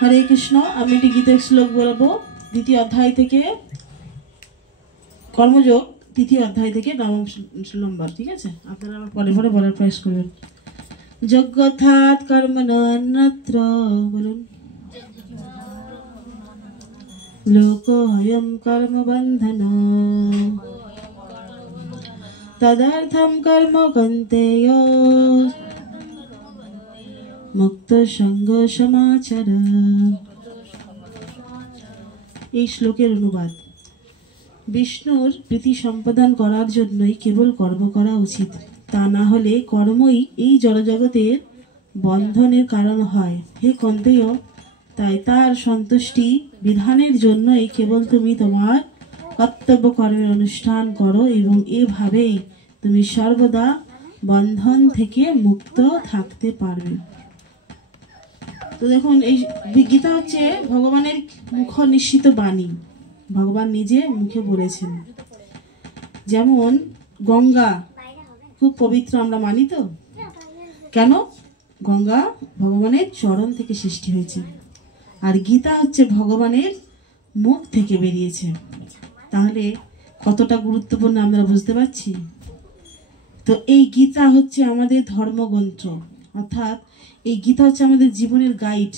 হরে কৃষ্ণ। আমি একটি গীতার শ্লোক বলবো দ্বিতীয় অধ্যায় থেকে, কর্মযোগ তৃতীয় অধ্যায় থেকে নবম নম্বর। ঠিক আছে, আপনারা আমার পরে পরে বলার প্রয়াস করবেন। যজ্ঞথাৎ কর্মণ অন্যত্র, বলুন। লোকোহয়ং কর্ম বন্ধন, তদর্থম কর্ম কন্তেয়, মুক্ত সঙ্গ সমাচার। এই শ্লোকের অনুবাদ: বিষ্ণুর প্রীতি সম্পাদন করার জন্যই কেবল কর্ম করা উচিত, তা না হলে কর্মই এই জড়জগতের বন্ধনের কারণ হয়। হে কন্তেয়, তাই তার সন্তুষ্টি বিধানের জন্যই কেবল তুমি তোমার কর্তব্য কর্মের অনুষ্ঠান করো, এবং এভাবেই তুমি সর্বদা বন্ধন থেকে মুক্ত থাকতে পারবে। তো দেখুন, এই গীতা হচ্ছে ভগবানের মুখ নিঃসৃত বাণী। ভগবান নিজে মুখে বলেছেন। যেমন গঙ্গা খুব পবিত্র, আমরা মানি তো। কেন? গঙ্গা ভগবানের চরণ থেকে সৃষ্টি হয়েছে, আর গীতা হচ্ছে ভগবানের মুখ থেকে বেরিয়েছে। তাহলে কতটা গুরুত্বপূর্ণ আমরা বুঝতে পারছি। তো এই গীতা হচ্ছে আমাদের ধর্মগ্রন্থ, অর্থাৎ এই গীতা হচ্ছে আমাদের জীবনের গাইড।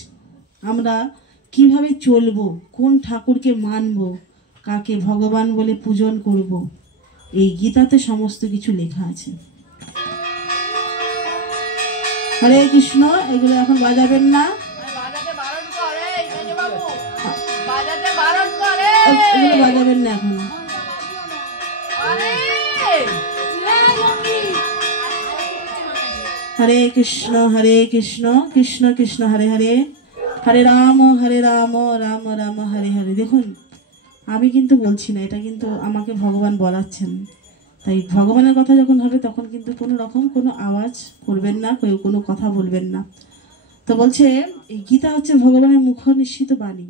আমরা কিভাবে চলবো, কোন ঠাকুরকে মানব, কাকে ভগবান বলে পূজন করব, এই গীতাতে সমস্ত কিছু লেখা আছে। হরে কৃষ্ণ। এগুলো এখন বাজাবেন না, এগুলো বাজাবেন না এখন। হরে কৃষ্ণ হরে কৃষ্ণ, কৃষ্ণ কৃষ্ণ হরে হরে, হরে রাম রাম রাম হরে হরে। দেখুন, আমি কিন্তু বলছি না, এটা কিন্তু আমাকে ভগবান বলাচ্ছেন। তাই ভগবানের কথা যখন হবে তখন কিন্তু কোনো রকম কোনো আওয়াজ করবেন না, কেউ কোনো কথা বলবেন না। তো বলছে এই গীতা হচ্ছে ভগবানের মুখ নিঃসৃত বাণী।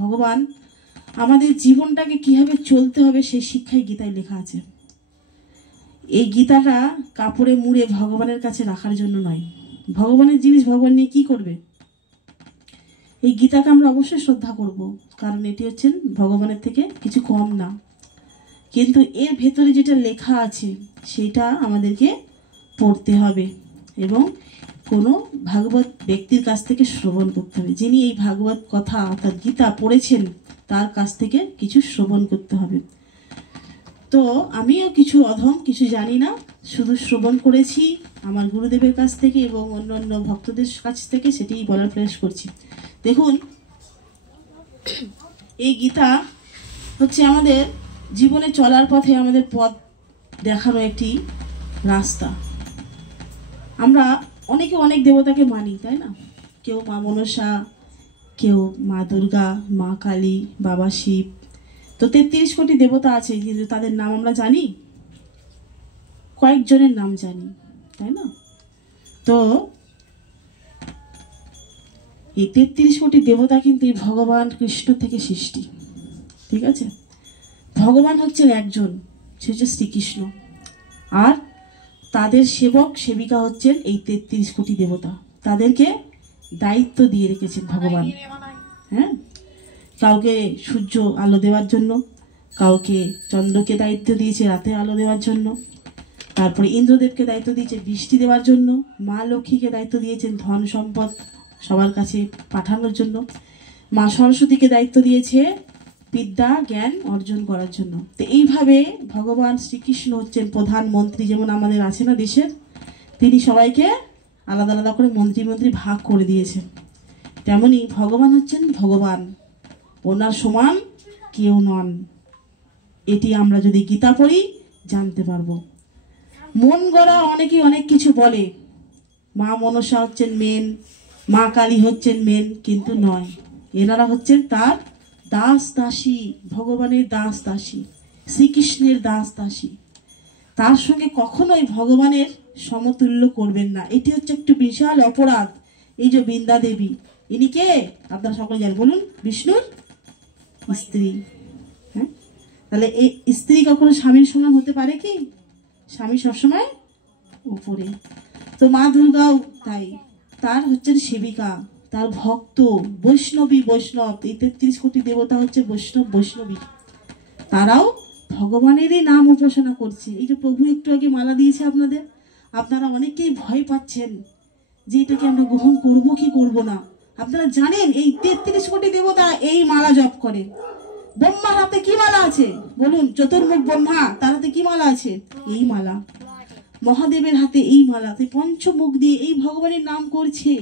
ভগবান আমাদের জীবনটাকে কিভাবে চলতে হবে সেই শিক্ষাই গীতায় লেখা আছে। এই গীতাটা কাপড়ে মুড়ে ভগবানের কাছে রাখার জন্য নয়। ভগবানের জিনিস ভগবান নিয়ে কি করবে? এই গীতাকে আমরা অবশ্যই শ্রদ্ধা করব, কারণ এটি হচ্ছেন ভগবানের থেকে কিছু কম না। কিন্তু এর ভেতরে যেটা লেখা আছে সেটা আমাদেরকে পড়তে হবে, এবং কোনো ভাগবত ব্যক্তির কাছ থেকে শ্রবণ করতে হবে। যিনি এই ভাগবত কথা অর্থাৎ গীতা পড়েছেন তার কাছ থেকে কিছু শ্রবণ করতে হবে। তো আমিও কিছু অধম, কিছু জানি না, শুধু শ্রবণ করেছি আমার গুরুদেবের কাছ থেকে এবং অন্যান্য ভক্তদের কাছ থেকে, সেটাই বলার প্রয়াস করছি। দেখুন, এই গীতা হচ্ছে আমাদের জীবনে চলার পথে আমাদের পথ দেখানো একটি রাস্তা। আমরা অনেকে অনেক দেবতাকে মানি, তাই না? কেউ মা মনসা, কেউ মা দুর্গা, মা কালী, বাবা শিব। তো 33 কোটি দেবতা আছে, কিন্তু তাদের নাম আমরা জানি? কয়েকজনের নাম জানি, তাই না? তো এই 33 কোটি দেবতা কিন্তু ভগবান কৃষ্ণ থেকে সৃষ্টি। ঠিক আছে, ভগবান হচ্ছেন একজন, সে হচ্ছে শ্রীকৃষ্ণ, আর তাদের সেবক সেবিকা হচ্ছেন এই 33 কোটি দেবতা। তাদেরকে দায়িত্ব দিয়ে রেখেছেন ভগবান। হ্যাঁ, কাউকে সূর্য আলো দেওয়ার জন্য, কাউকে চন্দ্রকে দায়িত্ব দিয়েছে রাতে আলো দেওয়ার জন্য, তারপরে ইন্দ্রদেবকে দায়িত্ব দিয়েছে বৃষ্টি দেওয়ার জন্য, মা লক্ষ্মীকে দায়িত্ব দিয়েছেন ধন সম্পদ সবার কাছে পাঠানোর জন্য, মা সরস্বতীকে দায়িত্ব দিয়েছে বিদ্যা জ্ঞান অর্জন করার জন্য। তো এইভাবে ভগবান শ্রীকৃষ্ণ হচ্ছেন প্রধানমন্ত্রী। যেমন আমাদের আছে না দেশের, তিনি সবাইকে আলাদা আলাদা করে মন্ত্রী ভাগ করে দিয়েছেন। তেমনি ভগবান হচ্ছেন ভগবান, ওনার সমান কেউ নন। এটি আমরা যদি গীতা পড়ি জানতে পারবো। মন গড়া অনেকেই অনেক কিছু বলে, মা মনসা হচ্ছেন মেন, মা কালী হচ্ছেন মেন, কিন্তু নয়। এনারা হচ্ছেন তার দাস দাসী, ভগবানের দাস দাসী, শ্রীকৃষ্ণের দাস দাসী। তার সঙ্গে কখনোই ভগবানের সমতুল্য করবেন না। এটি হচ্ছে একটু বিশাল অপরাধ। এই যে বৃন্দা দেবী, ইনি কে? আপনারা সকলে জানেন, বলুন। বিষ্ণুর স্ত্রী। হ্যাঁ, তাহলে এই স্ত্রী কখনো স্বামীর সমান হতে পারে কি? স্বামী সবসময় উপরে। তো মা দুর্গাও তাই, তার হচ্ছেন সেবিকা, তার ভক্ত, বৈষ্ণবী, বৈষ্ণব, এই 33 কোটি দেবতা হচ্ছে বৈষ্ণব, বৈষ্ণবী, তারাও ভগবানেরই নাম উপাসনা করছে। এই যে প্রভু একটু আগে মালা দিয়েছে আপনাদের, আপনারা অনেকেই ভয় পাচ্ছেন যে এটাকে আমরা গ্রহণ করব কি করব না। আপনারা জানেন এই 33 কোটি দেবতা এই মালা জপ করে। ব্রহ্মার হাতে কি মালা আছে বলুন? চতুর্মুখ ব্রহ্মা, তার হাতে কি মালা আছে? এই মালা। মহাদেবের হাতে এই মালা। পঞ্চমুখ দিয়ে এই ভগবানের নাম করছে।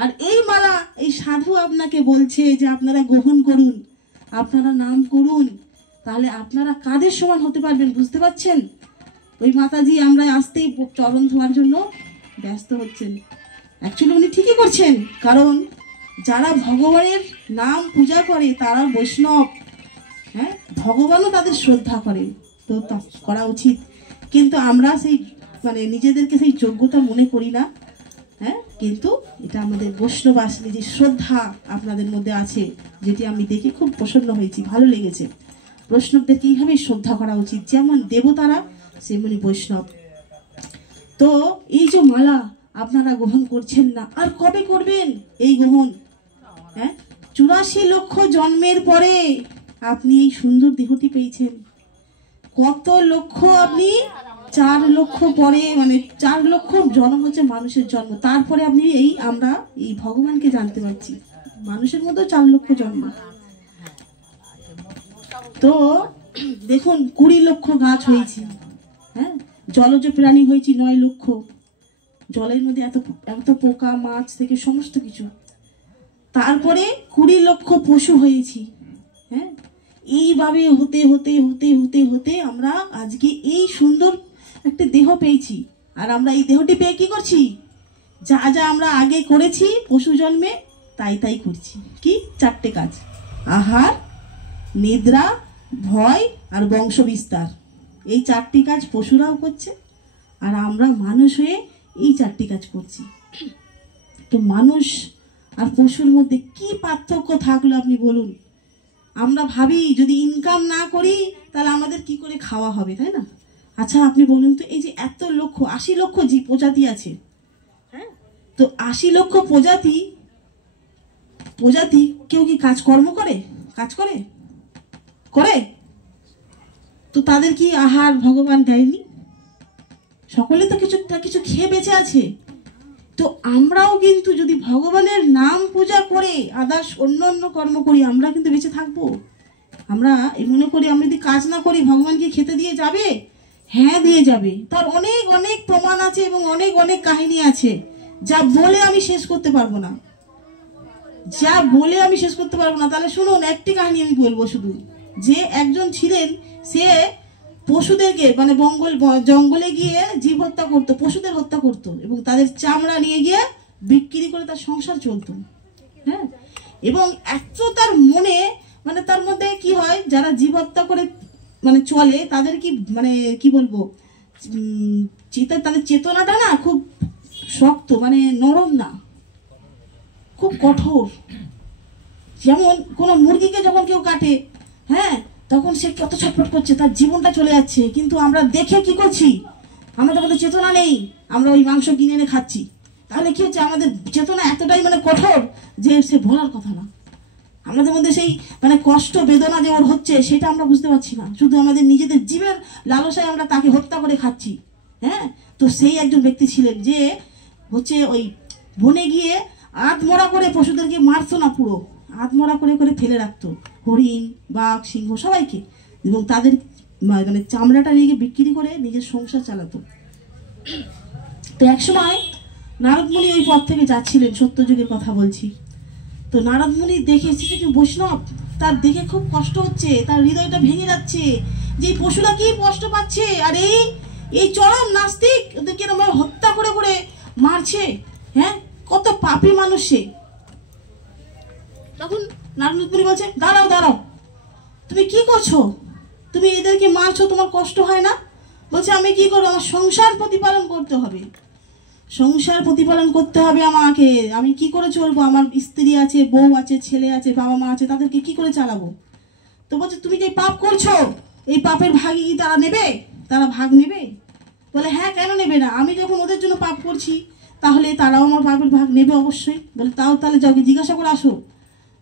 আর এই মালা এই সাধু আপনাকে বলছে যে আপনারা গ্রহণ করুন, আপনারা নাম করুন, তাহলে আপনারা কাদের সমান হতে পারবেন, বুঝতে পারছেন? ওই মাতাজি আমরা আসতেই চরণ ধোয়ার জন্য ব্যস্ত হচ্ছেন। অ্যাকচুয়ালি উনি ঠিকই করছেন, কারণ যারা ভগবানের নাম পূজা করে তারা বৈষ্ণব, হ্যাঁ, ভগবানও তাদের শ্রদ্ধা করেন, তো করা উচিত। কিন্তু আমরা সেই নিজেদেরকে সেই যোগ্যতা মনে করি না, হ্যাঁ। কিন্তু এটা আমাদের বৈষ্ণব আসলে যে শ্রদ্ধা আপনাদের মধ্যে আছে, যেটি আমি দেখে খুব প্রসন্ন হয়েছি, ভালো লেগেছে। বৈষ্ণবদেরকে এইভাবেই শ্রদ্ধা করা উচিত, যেমন দেবতারা সেমনি বৈষ্ণব। তো এই যে মালা আপনারা গ্রহণ করছেন না, আর কবে করবেন এই গ্রহণ? হ্যাঁ, 84 লক্ষ জন্মের পরে আপনি এই সুন্দর দেহটি পেয়েছেন। কত লক্ষ? আপনি 4 লক্ষ পরে, 4 লক্ষ জন্ম হচ্ছে মানুষের জন্ম, তারপরে আপনি আমরা এই ভগবানকে জানতে পারছি। মানুষের মধ্যে 4 লক্ষ জন্ম। তো দেখুন 20 লক্ষ গাছ হয়েছে, হ্যাঁ, জলজ প্রাণী হয়েছি 9 লক্ষ, জলের মধ্যে এত এত পোকা মাছ থেকে সমস্ত কিছু। তারপরে 20 লক্ষ পশু হয়েছি, হ্যাঁ। এইভাবে হতে হতে হতে হতে হতে আমরা আজকে এই সুন্দর একটা দেহ পেয়েছি। আর আমরা এই দেহটি পেয়ে কি করছি? যা যা আমরা আগে করেছি পশু জন্মে, তাই তাই করছি। কি? 4টে কাজ: আহার, নিদ্রা, ভয় আর বংশ বিস্তার। এই 4টি কাজ পশুরাও করছে, আর আমরা মানুষ হয়ে এই 4টি কাজ করছি। তো মানুষ আর পশুর মধ্যে কি পার্থক্য থাকলো আপনি বলুন? আমরা ভাবি যদি ইনকাম না করি তাহলে আমাদের কি করে খাওয়া হবে, তাই না? আচ্ছা আপনি বলুন তো, এই যে এত লক্ষ 80 লক্ষ প্রজাতি আছে, হ্যাঁ, তো 80 লক্ষ প্রজাতি কেউ কি কাজকর্ম করে? কাজ করে? করে? তো তাদের কি আহার ভগবান দেয়নি? সকলে তো কিছু না কিছু খেয়ে বেঁচে আছে। তো আমরাও কিন্তু যদি ভগবানের নাম পূজা করে আদার্স অন্য কর্ম করি, আমরা কিন্তু বেঁচে থাকবো। আমরা এই মনে করি আমরা যদি কাজ না করি ভগবান কি খেতে দিয়ে যাবে? হ্যাঁ, দিয়ে যাবে। তার অনেক অনেক প্রমাণ আছে এবং অনেক অনেক কাহিনী আছে, যা বলে আমি শেষ করতে পারবো না, তাহলে শুনুন, একটি কাহিনী আমি বলবো শুধু। যে একজন ছিলেন, সে পশুদেরকে জঙ্গলে গিয়ে জীব হত্যা করতো, পশুদের হত্যা করতো এবং তাদের চামড়া নিয়ে গিয়ে বিক্রি করে তার সংসার চলতো, হ্যাঁ। এবং এত তার মনে তার মধ্যে কি হয়, যারা জীব হত্যা করে চলে তাদের কি কি বলবো, তাদের চেতনাটা না খুব শক্ত, নরম না, খুব কঠোর। যেমন কোনো মুরগিকে যখন কেউ কাটে, হ্যাঁ, তখন সে কত ছটফট করছে, তার জীবনটা চলে যাচ্ছে, কিন্তু আমরা দেখে কি করছি? আমাদের মধ্যে চেতনা নেই, আমরা ওই মাংস কিনে এনে খাচ্ছি। তাহলে কি হচ্ছে? আমাদের চেতনা এতটাই কঠোর যে সে বলার কথা না। আমাদের মধ্যে সেই কষ্ট বেদনা যে ওর হচ্ছে সেটা আমরা বুঝতে পারছি না, শুধু আমাদের নিজেদের জীবের লালসায় আমরা তাকে হত্যা করে খাচ্ছি, হ্যাঁ। তো সেই একজন ব্যক্তি ছিলেন যে হচ্ছে ওই বনে গিয়ে আধমরা করে পশুদেরকে মারতো না, পুরো আধমরা করে করে ফেলে রাখতো, হরিণ, বাঘ, সিংহ সবাইকে, এবং তাদের চামড়াটা নিয়ে গিয়ে বিক্রি করে নিজের সংসার চালাতো। তো একসময় নারদমুনি ওই পথ থেকে যাচ্ছিলেন, সত্যযুগের কথা বলছি। তো নারদমুনি দেখে এসেছে বৈষ্ণব, তার দেখে খুব কষ্ট হচ্ছে, তার হৃদয়টা ভেঙে যাচ্ছে যে পশুরা কি কষ্ট পাচ্ছে, আর এই চরম নাস্তিক ওদেরকে হত্যা করে করে মারছে, হ্যাঁ, কত পাপী মানুষ সে। তখন নারদমুনি বলছে, দাঁড়াও দাঁড়াও, তুমি কি করছো? তুমি এদেরকে মারছো, তোমার কষ্ট হয় না? বলছে, আমি কি করবো, আমার সংসার প্রতিপালন করতে হবে, সংসার প্রতিপালন করতে হবে আমাকে, আমি কি করে চলবো? আমার স্ত্রী আছে, বউ আছে, ছেলে আছে, বাবা মা আছে, তাদেরকে কি করে চালাবো? তো বলছে, তুমি যে পাপ করছো এই পাপের ভাগ কি তারা নেবে? তারা ভাগ নেবে? বলে, হ্যাঁ, কেন নেবে না? আমি যখন ওদের জন্য পাপ করছি তাহলে তারাও আমার পাপের ভাগ নেবে অবশ্যই। বলে তাও তাহলে যাকে জিজ্ঞাসা করে আসো,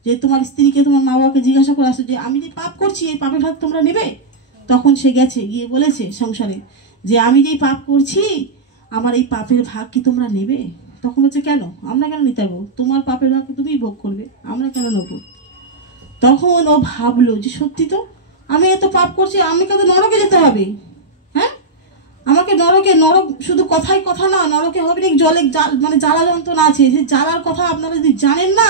যে তোমার স্ত্রীকে তোমার মা বাবাকে জিজ্ঞাসা করে আসো যে আমি যে পাপ করছি এই পাপের ভাগ তোমরা নেবে। তখন সে গেছে, গিয়ে বলেছে সংসারে যে আমি যেই পাপ করছি আমার এই পাপের ভাগ কি তোমরা নেবে? তখন বলছে কেন, আমরা কেন নিতে পারবো, তোমার পাপের ভাগ তুমিই ভোগ করবে, আমরা কেন নেবো? তখন ও ভাবলো যে সত্যি তো, আমি এত পাপ করছি, আমাকে তো নরকে যেতে হবে। হ্যাঁ, আমাকে নরকে, নরক শুধু কথাই কথা না, নরকে হবে জলে মানে জ্বালা যন্ত্রণা আছে, যে জ্বালার কথা আপনারা যদি জানেন না,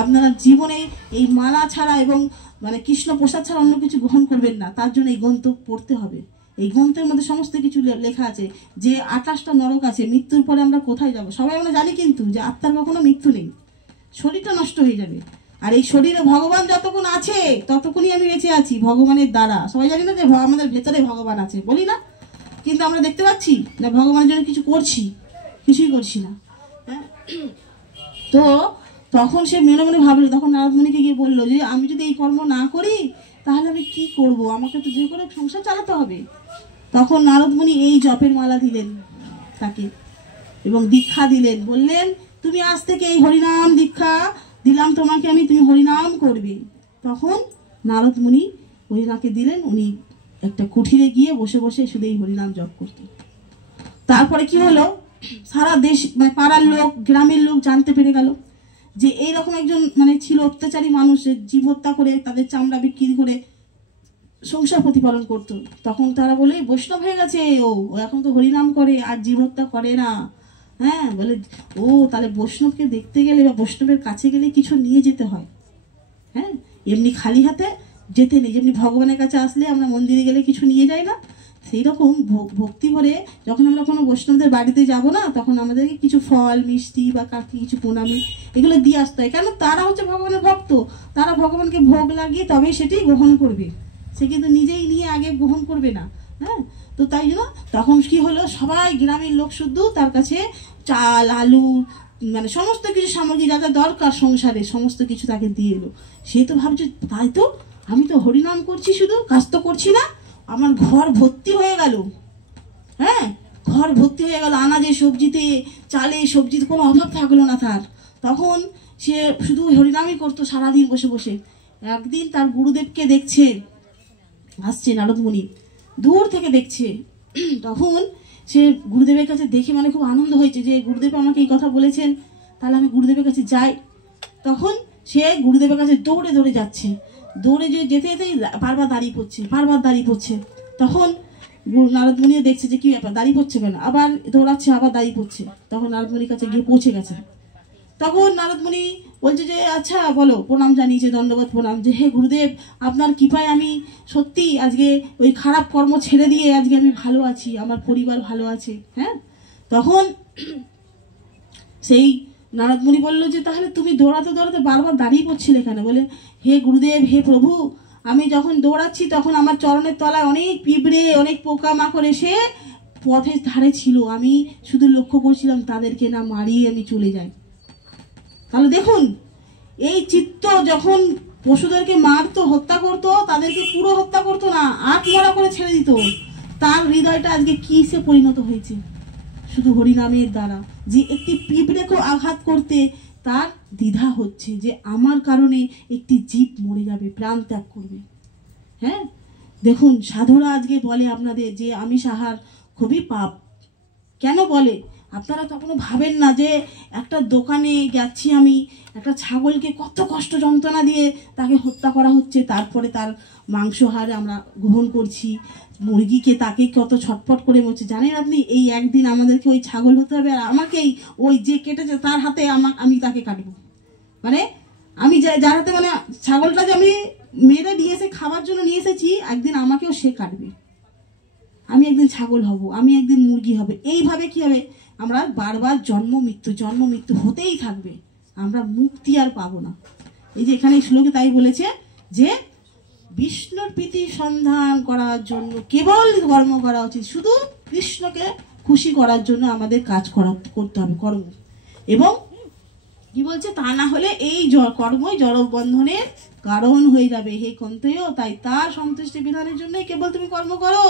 আপনারা জীবনে এই মালা ছাড়া এবং মানে কৃষ্ণ প্রসাদ ছাড়া অন্য কিছু গ্রহণ করবেন না। তার জন্য এই গ্রন্থ পড়তে হবে। এই গ্রন্থের মধ্যে সমস্ত কিছু লেখা আছে, যে 28টা নরক আছে, মৃত্যুর পরে আমরা কোথায় যাব সবাই আমরা জানি, কিন্তু যে আত্মার কখনো মৃত্যু নেই, শরীরটা নষ্ট হয়ে যাবে। আর এই শরীরে ভগবান যতক্ষণ আছে ততক্ষণই আমি বেঁচে আছি ভগবানের দ্বারা। সবাই জানি না যে আমাদের ভেতরে ভগবান আছে, বলি না, কিন্তু আমরা দেখতে পাচ্ছি না ভগবানের জন্য কিছু করছি, কিছুই করছি না। হ্যাঁ, তো তখন সে মনে মনে ভাবলো, তখন নারদ মুনিকে গিয়ে বললো যে আমি যদি এই কর্ম না করি তাহলে আমি কি করব, আমাকে তো যে কোনো সংসার চালাতে হবে। তখন নারদ মুনি এই জপের মালা দিলেন তাকে এবং দীক্ষা দিলেন, বললেন তুমি আজ থেকে এই হরিনাম দীক্ষা দিলাম তোমাকে আমি, তুমি হরিনাম করবে। তখন নারদ মুনি ওনাকে দিলেন, উনি একটা কুঠিরে গিয়ে বসে বসে শুধু এই হরিনাম জপ করতেন। তারপরে কি হলো, সারা দেশ মানে পাড়ার লোক গ্রামের লোক জানতে পেরে গেল যে এইরকম একজন মানে ছিল অত্যাচারী মানুষ, জীব হত্যা করে তাদের চামড়া বিক্রি করে সংসার প্রতিপালন করতো। তখন তারা বলে বৈষ্ণব হয়ে গেছে ও এখন তো হরিনাম করে আর জীব হত্যা করে না। হ্যাঁ, বলে ও তাহলে বৈষ্ণবকে দেখতে গেলে বা বৈষ্ণবের কাছে গেলে কিছু নিয়ে যেতে হয়। হ্যাঁ, এমনি খালি হাতে যেতে নেই, যেমনি ভগবানের কাছে আসলে আমরা মন্দিরে গেলে কিছু নিয়ে যাই না, সেই রকম ভক্তি ভরে যখন আমরা কোনো বৈষ্ণবদের বাড়িতে যাব না, তখন আমাদেরকে কিছু ফল মিষ্টি বা কাকি কিছু প্রণামী এগুলো দিয়ে আসতে হয়। কেন, তারা হচ্ছে ভগবানের ভক্ত, তারা ভগবানকে ভোগ লাগিয়ে তবেই সেটি গ্রহণ করবে, সে কিন্তু নিজেই নিয়ে আগে গ্রহণ করবে না। হ্যাঁ, তো তাই জন্য তখন কি হলো, সবাই গ্রামের লোক শুদ্ধ তার কাছে চাল আলু মানে সমস্ত কিছু সামগ্রী যা যা দরকার সংসারে সমস্ত কিছু তাকে দিয়ে এলো। সে তো ভাবছে তাই তো, আমি তো হরিনাম করছি শুধু, কাজ তো করছি না, আমার ঘর ভর্তি হয়ে গেল। হ্যাঁ, ঘর ভর্তি হয়ে গেল, আনাজে সবজিতে চালে সবজিতে কোনো অভাব থাকলো না তার। তখন সে শুধু হরিনামই করতো সারাদিন বসে বসে। একদিন তার গুরুদেবকে দেখছে, আসছে নারদ মুনি দূর থেকে দেখছে। তখন সে গুরুদেবের কাছে দেখে মানে খুব আনন্দ হয়েছে যে গুরুদেব আমাকে এই কথা বলেছেন, তাহলে আমি গুরুদেবের কাছে যাই। তখন সে গুরুদেবের কাছে দৌড়ে দৌড়ে যাচ্ছে, দৌড়ে যেতে যেতেই বারবার দাঁড়িয়ে পড়ছে, বারবার দাঁড়িয়ে পড়ছে। তখন নারদ মুনিও দেখছে যে কি ব্যাপার, দাঁড়িয়ে পড়ছে কেন, আবার দৌড়াচ্ছে আবার দাঁড়িয়ে পড়ছে। তখন নারদ মুনির কাছে গিয়ে পৌঁছে গেছে। তখন নারদ মুনি বলছে যে আচ্ছা বলো, প্রণাম জানিয়েছে, দণ্ডবোধ প্রণাম, যে হে গুরুদেব আপনার কৃপায় আমি সত্যি আজকে ওই খারাপ কর্ম ছেড়ে দিয়ে আজকে আমি ভালো আছি, আমার পরিবার ভালো আছে। হ্যাঁ, তখন সেই নারদ মুনি বললো যে তাহলে তুমি দৌড়াতে দৌড়াতে বারবার দাঁড়িয়ে পড়ছিলে কেন? বলে হে গুরুদেব, হে প্রভু, আমি যখন দৌড়াচ্ছি তখন আমার চরণের তলায় অনেক পিঁপড়ে অনেক পোকামাকড় এসে পথের ধারে ছিল, আমি শুধু লক্ষ্য করছিলাম তাদেরকে না মারিয়ে আমি চলে যাই। তাহলে দেখুন, এই চিত্ত যখন পশুদেরকে মারতো হত্যা করতো, তাদেরকে পুরো হত্যা করতো না, আত্মহত্যা করে ছেড়ে দিত, তার হৃদয়টা আজকে কিসে পরিণত হয়েছে? শুধু হরিনামের দ্বারা। যে একটি পিঁপড়েকেও আঘাত করতে তার দ্বিধা হচ্ছে যে আমার কারণে একটি জীব মরে যাবে, প্রাণ ত্যাগ করবে। হ্যাঁ, দেখুন সাধুরা আজকে বলে আপনাদের যে আমিষ আহার খুবই পাপ। কেন বলে? আপনারা কখনো ভাবেন না যে একটা দোকানে যাচ্ছি আমি, একটা ছাগলকে কত কষ্ট যন্ত্রণা দিয়ে তাকে হত্যা করা হচ্ছে, তারপরে তার মাংসাহার আমরা গ্রহণ করছি, মুরগিকে তাকে কত ছটফট করে মরছে। জানেন আপনি, এই একদিন আমাদেরকে ওই ছাগল হতে হবে, আর আমাকেই ওই যে কেটেছে তার হাতে আমি তাকে কাটবো। মানে আমি যার হাতে মানে ছাগলটা যে আমি মেরে নিয়ে এসে খাবার জন্য নিয়ে এসেছি, একদিন আমাকেও সে কাটবে, আমি একদিন ছাগল হব, আমি একদিন মুরগি হবে। এইভাবে কি হবে, আমরা বারবার জন্ম মৃত্যু হতেই থাকবে, আমরা মুক্তি আর পাবো না। এই যে এখানে শ্লোকে তাই বলেছে যে বিষ্ণুর প্রীতি সন্ধান করার জন্য কেবল কর্ম করা উচিত, শুধু কৃষ্ণকে খুশি করার জন্য আমাদের কাজ করতে হবে কর্ম। এবং কি বলছে, তা না হলে এই কর্মই জড়বন্ধনের কারণ হয়ে যাবে হে কন্তেয়, তাই তার সন্তুষ্টি বিধানের জন্যই কেবল তুমি কর্ম করো।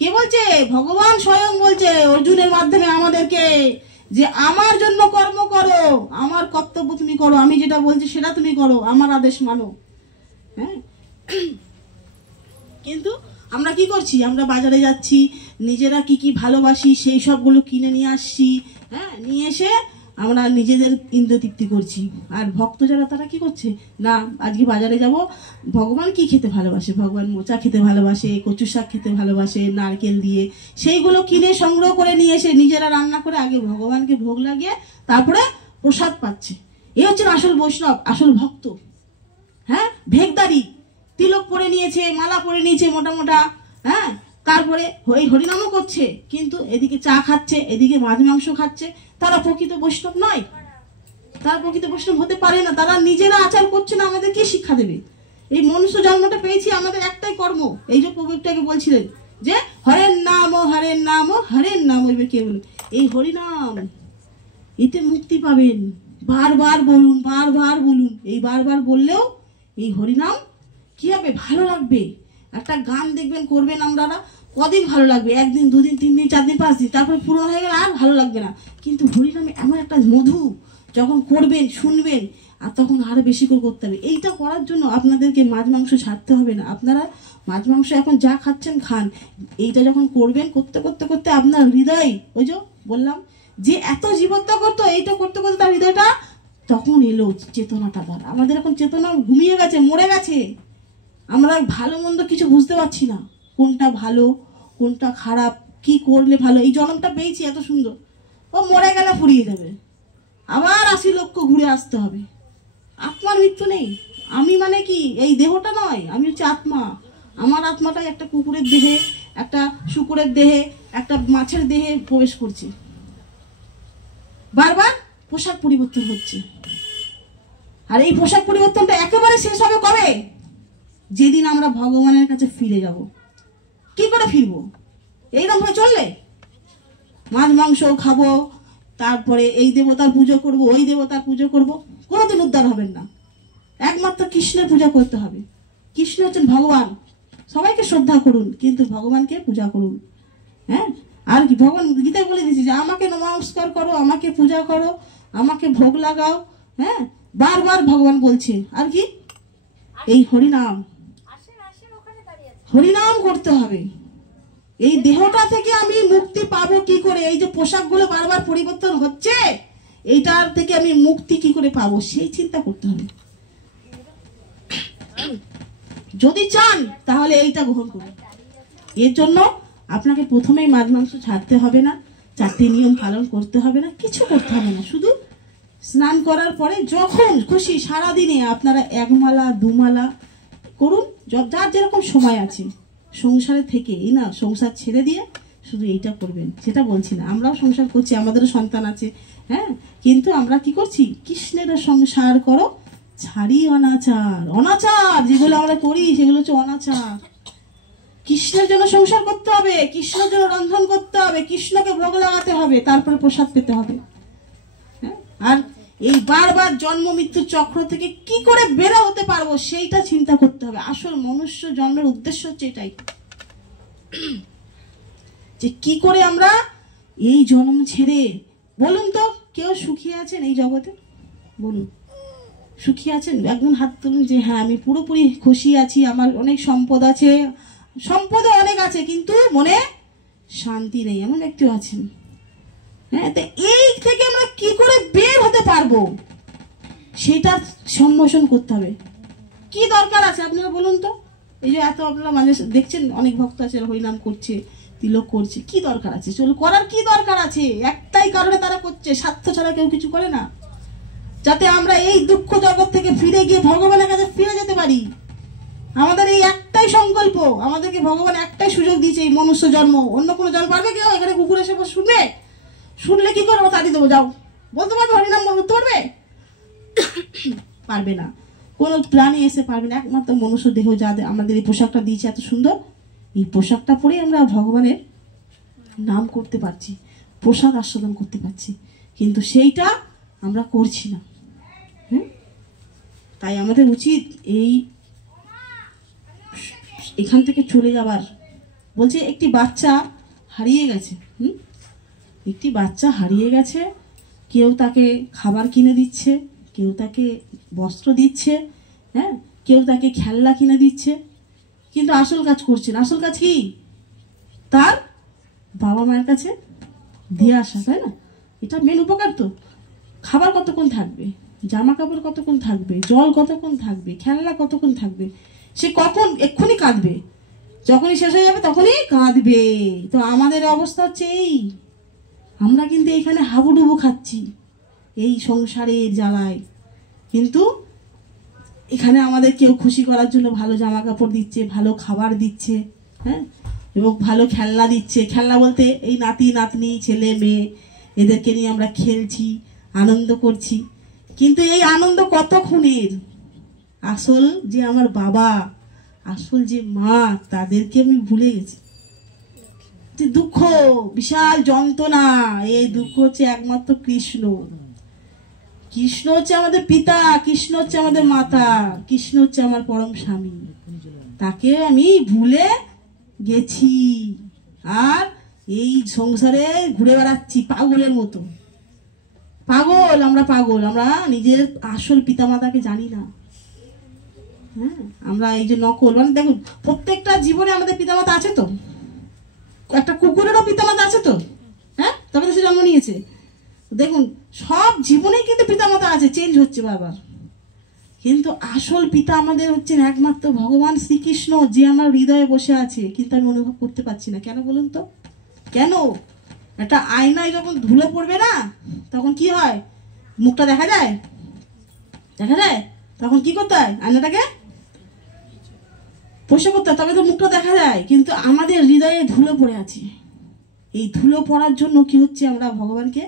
কে বলছে? ভগবান স্বয়ং বলছে অর্জুনের মাধ্যমে আমাদেরকে যে আমার জন্য কর্ম করো, আমার কর্তব্য তুমি করো, আমি যেটা বলছি সেটা তুমি করো, আমার আদেশ মানো। হ্যাঁ, কিন্তু আমরা কি করছি, আমরা বাজারে যাচ্ছি, নিজেরা কি কি ভালোবাসি সেই সবগুলো কিনে নিয়ে আসছি। হ্যাঁ, নিয়ে এসে আমরা নিজেদের ইন্দ্রিয় তৃপ্তি করছি। আর ভক্ত যারা তারা কি করছে, না আজকে বাজারে যাব, ভগবান কি খেতে ভালোবাসে, ভগবান মোচা খেতে ভালোবাসে, কচু শাক খেতে ভালোবাসে নারকেল দিয়ে, সেইগুলো কিনে সংগ্রহ করে নিয়ে এসে নিজেরা রান্না করে আগে ভগবানকে ভোগ লাগিয়ে তারপরে প্রসাদ পাচ্ছে। এই হচ্ছে আসল বৈষ্ণব, আসল ভক্ত। হ্যাঁ, ভেগদারি, তিলক পরে নিয়েছে, মালা পরে নিয়েছে মোটা মোটা, হ্যাঁ, তারপরে এই হরিনামও করছে, কিন্তু এদিকে চা খাচ্ছে, এদিকে মাছ মাংস খাচ্ছে। তারা প্রকৃত বৈষ্ণব নয়, তারা প্রকৃত বৈষ্ণব হতে পারে না। তারা নিজেরা আচার করছে না, আমাদের কি শিক্ষা দেবে? এই মনুষ্য জন্মটা পেয়েছি, আমাদের একটাই কর্ম। এই যে প্রভু একটু আগে বলছিলেন যে হরের নাম ও হরের নাম ও হরের নাম হইবে কে বলুন, এই হরিনাম, এতে মুক্তি পাবেন। বারবার বলুন, বারবার বলুন। এই বারবার বললেও এই হরিনাম কি হবে, ভালো লাগবে। একটা গান দেখবেন করবেন আপনারা, কদিন ভালো লাগবে, একদিন, দুদিন, 3 দিন, 4 দিন, 5 দিন, তারপরে পুরনো হয়ে গেলে আর ভালো লাগবে না। কিন্তু হরিনামে এমন একটা মধু, যখন করবেন শুনবেন, আর তখন আরো বেশি করে করতে হবে। এইটা করার জন্য আপনাদেরকে মাছ মাংস ছাড়তে হবে না। আপনারা মাছ মাংস এখন যা খাচ্ছেন খান, এইটা যখন করবেন, করতে করতে করতে আপনার হৃদয়, ওই যে বললাম যে এত জীবত্তা করতো, এইটা করতে করতে তার হৃদয়টা তখন এলো চেতনাটা। তার আমাদের এখন চেতনা ঘুমিয়ে গেছে, মরে গেছে। আমরা ভালো মন্দ কিছু বুঝতে পারছি না, কোনটা ভালো কোনটা খারাপ, কি করলে ভালো। এই জন্মটা পেয়েছি এত সুন্দর, ও মরে গেলে ফুরিয়ে যাবে, আবার 80 লক্ষ ঘুরে আসতে হবে। আত্মার মৃত্যু নেই। আমি মানে কি, এই দেহটা নয়, আমি হচ্ছে আত্মা। আমার আত্মাটাই একটা কুকুরের দেহে, একটা শুকুরের দেহে, একটা মাছের দেহে প্রবেশ করছে। বারবার পোশাক পরিবর্তন হচ্ছে। আর এই পোশাক পরিবর্তনটা একেবারে শেষ হবে কবে? যেদিন আমরা ভগবানের কাছে ফিরে যাব। কি করে ফিরবো? এইরকম ভাবে চললে মাছ মাংস খাবো, তারপরে এই দেবতার পুজো করব, ওই দেবতার পুজো করব, কোনোদিন উদ্ধার হবেন না। একমাত্র কৃষ্ণের পূজা করতে হবে। কৃষ্ণ হচ্ছেন ভগবান, সবাইকে শ্রদ্ধা করুন, কিন্তু ভগবানকে পূজা করুন। হ্যাঁ, আর কি ভগবান গীতায় বলে দিয়েছে যে আমাকে নমস্কার করো, আমাকে পূজা করো, আমাকে ভোগ লাগাও। হ্যাঁ, বারবার ভগবান বলছে। আর কি, এই হরিনাম, হরিনাম করতে হবে। এই দেহটা থেকে আমি মুক্তি পাবো কি করে? এই যে পোশাকগুলো বারবার পরিবর্তন হচ্ছে, এইটার থেকে আমি মুক্তি কি করে পাবো, সেই চিন্তা করতে হবে। যদি চান তাহলে এইটা গ্রহণ করুন। এর জন্য আপনাকে প্রথমেই মাছ মাংস ছাড়তে হবে না, 4টি নিয়ম পালন করতে হবে না, কিছু করতে হবে না। শুধু স্নান করার পরে যখন খুশি সারাদিনে আপনারা 1 মালা 2 মালা করুন, যার যেরকম সময় আছে। সংসারে থেকে এই না, সংসার ছেড়ে দিয়ে শুধু এইটা করবেন, সেটা বলছি না। আমরাও সংসার করছি, আমাদেরও সন্তান আছে। হ্যাঁ, কিন্তু আমরা কি করছি, কৃষ্ণের সংসার করো ছাড়ি অনাচার। অনাচার যেগুলো আমরা করি সেগুলো হচ্ছে অনাচার। কৃষ্ণের জন্য সংসার করতে হবে, কৃষ্ণের জন্য রন্ধন করতে হবে, কৃষ্ণকে ভোগ লাগাতে হবে, তারপরে প্রসাদ পেতে হবে। হ্যাঁ, আর এই বারবার জন্ম মৃত্যুর চক্র থেকে কি করে বেরো হতে পারবো সেইটা চিন্তা করতে হবে। আসল মনুষ্য জন্মের উদ্দেশ্য হচ্ছে এটাই, যে কি করে আমরা এই জন্ম ছেড়ে, বলুন তো কেউ সুখী আছেন এই জগতে? বলুন, সুখী আছেন? একজন হাত তুলুন যে হ্যাঁ আমি পুরোপুরি খুশি আছি, আমার অনেক সম্পদ আছে, সম্পদও অনেক আছে, কিন্তু মনে শান্তি নেই, এমন ব্যক্তিও আছেন। হ্যাঁ, তো এই থেকে আমরা কি করে বের হতে পারবো সেটা সম্ভাষণ করতে হবে। কি দরকার আছে আপনারা বলুন তো? এই যে এত আপনারা মানে দেখছেন অনেক ভক্ত আছে হরিনাম করছে, তিলক করছে, কি দরকার আছে? চলো, করার কি দরকার আছে? একটাই কারণে তারা করছে, স্বার্থ ছাড়া কেউ কিছু করে না। যাতে আমরা এই দুঃখ জগৎ থেকে ফিরে গিয়ে ভগবানের কাছে ফিরে যেতে পারি। আমাদের এই একটাই সংকল্প, আমাদেরকে ভগবান একটাই সুযোগ দিয়েছে, এই মনুষ্য জন্ম। অন্য কোনো জন্ম পারবে কেউ? এখানে কুকুর এসে শুনবে? শুনলে কি করবো? তাড়িয়ে দেবো, যাও। বলতে পারবে হরিনাম বলতে পারবে? পারবে না। কোনো প্রাণী এসে পারবে না। একমাত্র মনুষ্য দেহ যাদের আমাদের এই পোশাকটা দিয়েছে এত সুন্দর, এই পোশাকটা পরে আমরা ভগবানের নাম করতে পারছি, প্রসাদ আস্বাদন করতে পারছি, কিন্তু সেইটা আমরা করছি না। তাই আমাদের উচিত এই এখান থেকে চলে যাবার। বলছে একটি বাচ্চা হারিয়ে গেছে, একটি বাচ্চা হারিয়ে গেছে, কেউ তাকে খাবার কিনে দিচ্ছে, কেউ তাকে বস্ত্র দিচ্ছে, হ্যাঁ, কেউ তাকে খেলনা কিনে দিচ্ছে, কিন্তু আসল কাজ করছে না। আসল কাজ কি? তার বাবা মায়ের কাছে দিয়ে আসা, তাই না? এটা মেন উপকার। তো খাবার কতক্ষণ থাকবে, জামা কাপড় কতক্ষণ থাকবে, জল কতক্ষণ থাকবে, খেলনা কতক্ষণ থাকবে, সে কখন এক্ষুনি কাঁদবে, যখনই শেষ হয়ে যাবে তখনই কাঁদবে। তো আমাদের অবস্থা হচ্ছে এই, আমরা কিন্তু এখানে হাবুডুবু খাচ্ছি এই সংসারের জ্বালায়, কিন্তু এখানে আমাদের কেউ খুশি করার জন্য ভালো জামা কাপড় দিচ্ছে, ভালো খাবার দিচ্ছে, হ্যাঁ, এবং ভালো খেলনা দিচ্ছে। খেলনা বলতে এই নাতি নাতনি, ছেলে মেয়ে, এদেরকে নিয়ে আমরা খেলছি, আনন্দ করছি, কিন্তু এই আনন্দ কতক্ষণের? আসল যে আমার বাবা, আসল যে মা, তাদেরকে আমি ভুলে গেছি। যে দুঃখ, বিশাল যন্ত্রণা, এই দুঃখ হচ্ছে একমাত্র কৃষ্ণ। কৃষ্ণ হচ্ছে আমাদের পিতা, কৃষ্ণ হচ্ছে আমাদের মাতা, কৃষ্ণ হচ্ছে আমার পরম স্বামী। তাকে আমি ভুলে গেছি, আর এই সংসারে ঘুরে বেড়াচ্ছি পাগলের মতো। পাগল, আমরা পাগল, আমরা নিজের আসল পিতামাতাকে জানি না। হ্যাঁ, আমরা এই যে নকল, মানে দেখুন প্রত্যেকটা জীবনে আমাদের পিতামাতা আছে তো, একটা কুকুরেরও পিতামাতা আছে তো, হ্যাঁ, তবে তো সে জন্ম নিয়েছে। দেখুন সব জীবনেই কিন্তু পিতামাতা আছে, চেঞ্জ হচ্ছে বারবার, কিন্তু আসল পিতা আমাদের হচ্ছেন একমাত্র ভগবান শ্রীকৃষ্ণ, যে আমার হৃদয়ে বসে আছে, কিন্তু আমি অনুভব করতে পারছি না। কেন বলুন তো? কেন? একটা আয়নায় যখন ধুলো পড়বে না, তখন কি হয়? মুখটা দেখা যায়? দেখা যায়? তখন কি করতে হয়? আয়নাটাকে পরিষ্কার করতে হয়, তবে তো মুখটা দেখা যায়। কিন্তু আমাদের হৃদয়ে ধুলো পড়ে আছে, এই ধুলো পড়ার জন্য কি হচ্ছে? আমরা ভগবানকে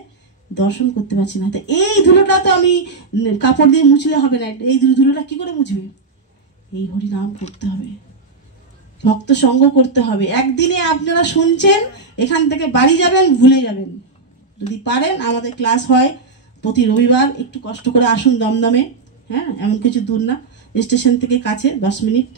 দর্শন করতে পারছি না। তো এই ধুলোটা তো আমি কাপড় দিয়ে মুছলে হবে না, এই ধুলোটা কি করে মুছবে? এই হরি নাম করতে হবে, ভক্ত সঙ্গ করতে হবে। একদিনে আপনারা শুনছেন, এখান থেকে বাড়ি যাবেন, ভুলে যাবেন। যদি পারেন, আমাদের ক্লাস হয় প্রতি রবিবার, একটু কষ্ট করে আসুন দমদমে, হ্যাঁ, এমন কিছু দূর না, স্টেশন থেকে কাছে 10 মিনিট।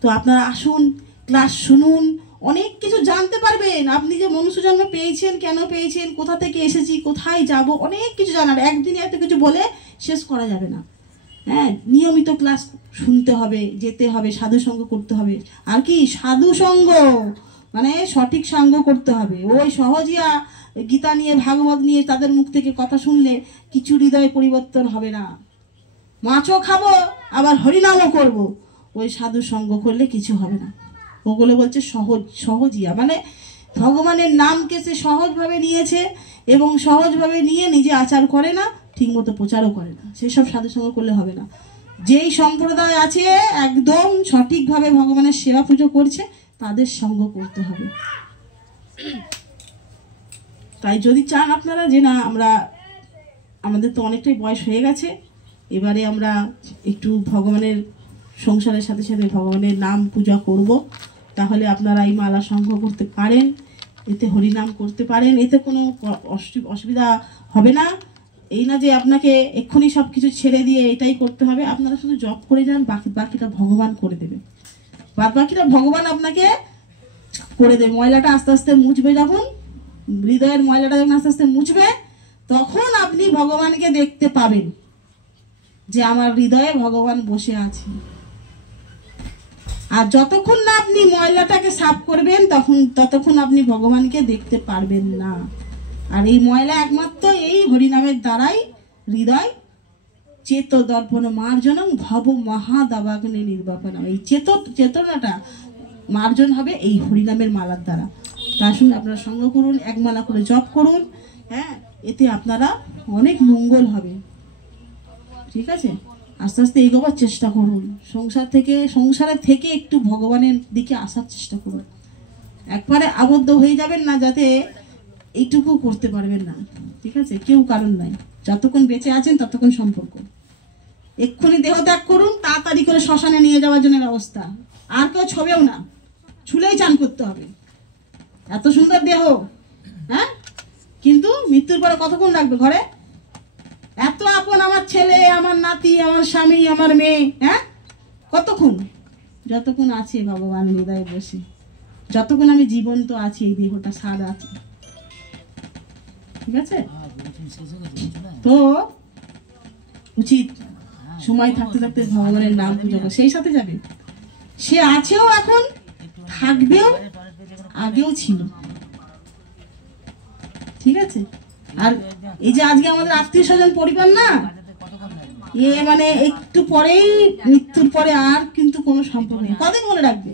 তো আপনারা আসুন, ক্লাস শুনুন, অনেক কিছু জানতে পারবেন। আপনি যে মনুষ্য জন্ম পেয়েছেন, কেন পেয়েছেন, কোথা থেকে এসেছি, কোথায় যাব, অনেক কিছু জানার। একদিনে এত কিছু বলে শেষ করা যাবে না। হ্যাঁ, নিয়মিত ক্লাস শুনতে হবে, যেতে হবে, সাধু সঙ্গ করতে হবে। আর কি সাধু সঙ্গ মানে সঠিক সঙ্গ করতে হবে। ওই সহজিয়া গীতা নিয়ে, ভাগবত নিয়ে তাদের মুখ থেকে কথা শুনলে কিছু হৃদয় পরিবর্তন হবে না। মাছও খাবো, আবার হরিনামও করব, ওই সাধু সঙ্গ করলে কিছু হবে না। ওগুলো বলছে সহজিয়া, মানে ভগবানের নামকে সে সহজভাবে নিয়েছে, এবং সহজভাবে নিয়ে নিজে আচার করে না, ঠিকমতো প্রচারও করে না। সেসব সাধু সঙ্গ করলে হবে না। যেই সম্প্রদায় আছে একদম সঠিকভাবে ভগবানের সেবা পুজো করছে, তাদের সঙ্গ করতে হবে। তাই যদি চান আপনারা যে না, আমাদের তো অনেকটাই বয়স হয়ে গেছে, এবারে আমরা একটু ভগবানের সংসারের সাথে সাথে ভগবানের নাম পূজা করব, তাহলে আপনারা এই মালা সংগ্রহ করতে পারেন, এতে হরিনাম করতে পারেন, এতে কোনো অসুবিধা হবে না। এই না যে আপনাকে এক্ষুনি সব কিছু ছেড়ে দিয়ে এটাই করতে হবে। আপনারা শুধু জপ করে যান, বাকিটা ভগবান করে দেবে। বাকিটা ভগবান আপনাকে করে দেবে। ময়লাটা আস্তে আস্তে মুছবে, যখন হৃদয়ের ময়লাটা যখন আস্তে আস্তে মুছবে, তখন আপনি ভগবানকে দেখতে পাবেন যে আমার হৃদয়ে ভগবান বসে আছে। আর যতক্ষণ না আপনি ময়লাটাকে সাফ করবেন, ততক্ষণ আপনি ভগবানকে দেখতে পারবেন না। আর এই ময়লা একমাত্র এই হরিনামের দ্বারাই হৃদয় চেত দর্পণ মার্জনং ভব মহাদাবাগ্নে নির্বাপনম, এই চেতনাটা মার্জন হবে এই হরিনামের মালার দ্বারা। তা শুনে আপনারা সঙ্গ করুন, এক মালা করে জপ করুন, হ্যাঁ, এতে আপনারা অনেক মঙ্গল হবে। ঠিক আছে, আস্তে আস্তে এগোবার চেষ্টা করুন। সংসারের থেকে একটু ভগবানের দিকে আসার চেষ্টা করুন। একবারে আবদ্ধ হয়ে যাবেন না, যাতে এইটুকু করতে পারবেন না। ঠিক আছে, কেউ কারণ নাই, যতক্ষণ বেঁচে আছেন ততক্ষণ সম্পর্ক। এক্ষুনি দেহ ত্যাগ করুন, তাড়াতাড়ি করে শ্মশানে নিয়ে যাওয়ার জন্য ব্যবস্থা। আর কেউ ছবেও না, ছুলেই চান করতে হবে। এত সুন্দর দেহ, হ্যাঁ, কিন্তু মৃত্যুর পরে কতক্ষণ লাগবে ঘরে? এত আপন আমার ছেলে, আমার নাতি, আমার স্বামী, আমার মেয়ে, হ্যাঁ, কতক্ষণ? যতক্ষণ আছে ভগবান হৃদয়ে বসে, যতক্ষণ আমি জীবন্ত আছি, এই দেহটা সার আছে। ঠিক আছে? তো উচিত সময় থাকতে থাকতে ভগবানের নাম পুজো করে, সেই সাথে যাবে। সে আছেও এখন, থাকবেও, আগেও ছিল। ঠিক আছে? আর এই যে আজকে আমাদের আত্মীয় স্বজন পরিবার না, এ মানে একটু পরেই, মৃত্যুর পরে আর কিন্তু কোনো সম্পর্ক নেই। কদিন মনে রাখবে?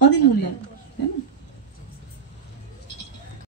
কদিন মনে রাখবে?